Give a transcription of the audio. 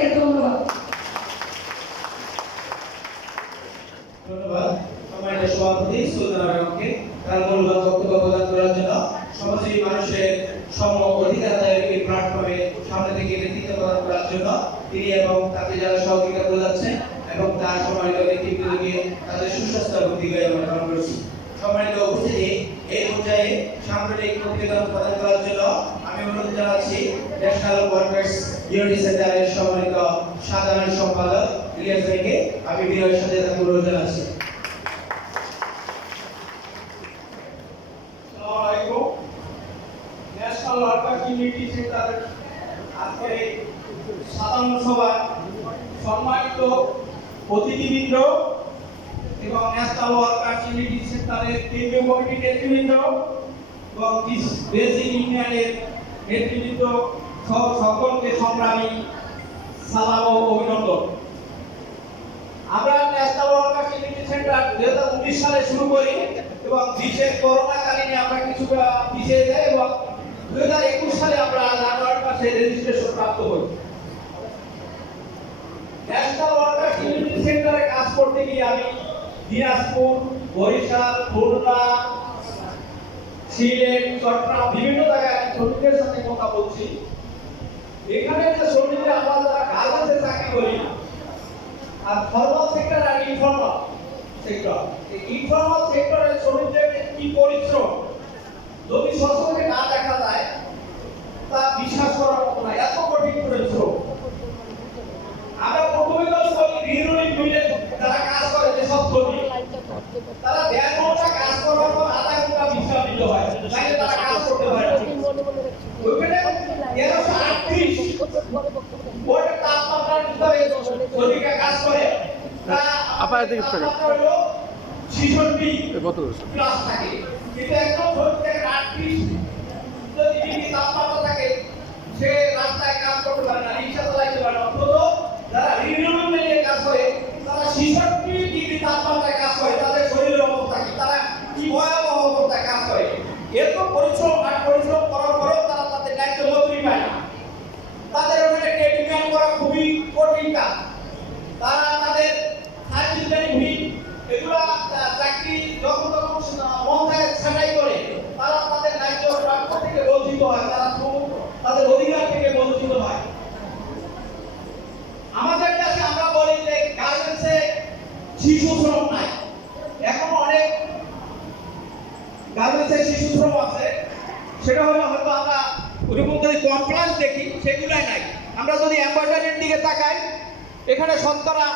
সবাইকে ধন্যবাদ। ধন্যবাদ সম্মানিত সভাপতি সুলতানা বেগমকে তার মূল্যবান বক্তব্য প্রদান করার জন্য। সমাজী মানুষের সম অধিকার আদায়ের এই প্ল্যাটফর্মে সামনে থেকে নেতৃত্ব প্রদান করার জন্য তিনি এবং তাকে যারা সহযোগিতা করে যাচ্ছেন এবং তার সম্মানিত নেতৃত্বকে তাদের সুস্বাস্থ্য এবং দীর্ঘায়ু কামনা করছি। সম্মানিত উপস্থিতি, এই পর্যায়ে সাংগঠনিক প্রতিবেদন প্রদান করার জন্য আমি অনুরোধ জানাচ্ছি ন্যাশনাল ওয়ার্কার্স ইউনিটি সেন্টারের সম্মানিত সাধারণ সম্পাদক ইলিয়াস ভাইকে। আমি বিনয়ের সাথে তাকে অনুরোধ জানাচ্ছি। ন্যাশনাল ওয়ার্কার্স ইউনিটি সেন্টারের আজকের এই সাধারণ সভায় সম্মানিত অতিথিবৃন্দ এবং ন্যাশনাল ওয়ার্কার্স ইউনিটি সেন্টারের কেন্দ্রীয় কমিটির নেতৃবৃন্দ এবং বেসিক ইউনিয়নের নেতৃবৃন্দ সহ সকলকে সংগ্রামী সালাম ও অভিনন্দন। আমরা ন্যাশনাল ওয়ার্কার্স ইউনিটি সেন্টার 2019 সালে শুরু করি এবং বিশেষ করোনাকালীন আমরা কিছুটা পিছিয়ে যাই এবং 2021 সালে আমরা জানুয়ারি মাসে রেজিস্ট্রেশন প্রাপ্ত হই। ন্যাশনাল ওয়ার্কার্স ইউনিটি সেন্টারে কাজ করতে গিয়ে আমি দিনাজপুর, বরিশাল, খুলনা, সিলেট, চট্টগ্রাম বিভিন্ন জায়গায় শ্রমিকদের সাথে কথা বলছি। এখানে যে শ্রমিকরা আমরা যারা গার্মেন্টসে চাকরি করি আর ফর্মাল সেক্টর আর ইনফর্মাল সেক্টর, এই ইনফর্মাল সেক্টরের শ্রমিকদের কি পরিশ্রম যদি সচক্ষে না দেখা যায় তা বিশ্বাস করার মতো না, এত কঠিন পরিশ্রম। আমরা প্রথমে রিউনিট মিলে যারা কাজ করে যে সব শ্রমিক তারা 1.5 ঘন্টা কাজ করার পর আধা ঘন্টা বিশ্রাম নিতে হয়, তাহলে তারা কাজ করতে পারে না। ওইখানে 1338 ওটা তাপমাত্রার ভিতরে শ্রমিকরা কাজ করে। আপনার দিকে থাকে 66 কত প্লাস থাকে, কিন্তু একদম 38 যদি ডিগ্রি তাপমাত্রা থাকে সে রাস্তায় কাজ করতে পারে না, রিক্সা চালাতে পারে না। অথচ যারা রিনিউয়েবল নিয়ে কাজ করে তারা 66 ডিগ্রি তাপমাত্রায় কাজ করে, তাদের শরীরের অবস্থা কি, তারা কি ভয়াবহ অবস্থায় কাজ করে। এত পরিশ্রম আর পরিশ্রম করার পরেও তারা তাদের ন্যায্য মজুরি পায় না। তাদের ওখানে ট্রেনিং করা খুবই কঠিন কাজ। তারা তাদের সার্ভিস বেনিফিট এগুলো চাকরি যখন তখন মন থেকে ছাঁটাই করে তারা তাদের ন্যায্য প্রাপ্য থেকে বঞ্চিত হয়, তারা তাদের অধিকার থেকে বঞ্চিত হয়। আমাদের কাছে আমরা বলি যে গার্মেন্টসে শিশু শ্রম নাই, এখন অনেক গার্মেন্টসে শিশু শ্রম আছে, সেটা হলো হয়তো আমরা ওরকম যদি কমপ্লেন্স দেখি সেগুলাই নাই। আমরা যদি এমব্রয়ডারির দিকে তাকাই এখানে শতকরা